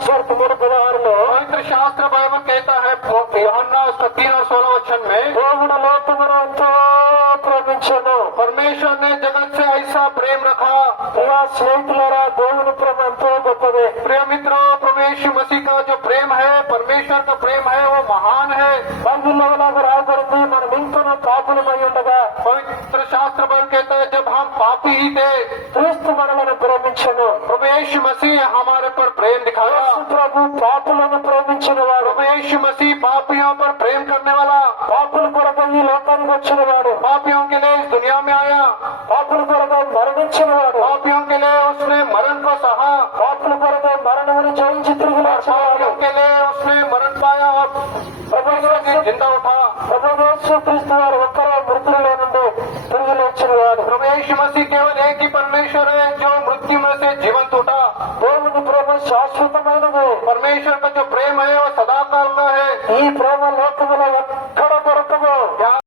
సువార్త 3:16 पवित्र शास्त्र बाइबल कहता है यूहन्ना उसका 3 और 16 वचन में, దేవుడు లోకమును ఎంతో ప్రేమించెను. परमेश्वर ने जगत से ऐसा प्रेम रखा। ఇలా స్నేహితులారా, దేవుని ప్రేమ ఎంతో గొప్పది. प्रिय मित्रों, प्रभु यीशु मसीह का जो प्रेम है, परमेश्वर का प्रेम है, वो महान है। బైబిల్లో ఇలాగ రాయబడింది, మనం ఇంకనూ పాపులమై ఉండగా पवित्र शास्त्र बाइबल कहता है जब हम पापी ही थे, క్రీస్తు మనలను ప్రేమించెను. प्रभु यीशु मसीह हमारे पर प्रेम दिखाया। యేసు ప్రభు పాపులను ప్రేమించిన వాడు, प्रभु यीशु मसीह पापियों पर प्रेम करने वाला, పాపుల కొరకు ఈ లోకానికి వచ్చిన వాడు, पापियों के लिए इस दुनिया में आया, పాపుల కొరకు మరణించిన వాడు, पापियों के लिए उसने मरण को सहा, పాపుల కొరకు మరణమును జయించి తిరిగి లేచినవాడు. पापियों के लिए उसने मरण पाया और जिंदा उठा। ప్రభు యేసు క్రీస్తు వారు ఒక్కరే మృతుల్లో నుండి తిరిగి లేచిన వాడు. प्रभु यीशु मसीह केवल एक ही परमेश्वर है जो मृत्यु में से जीवंत उठा। దేవుని ప్రేమ శాశ్వతమైనది. परमेश्वर का जो प्रेम है वो सदाकाल का है। ఈ ప్రేమ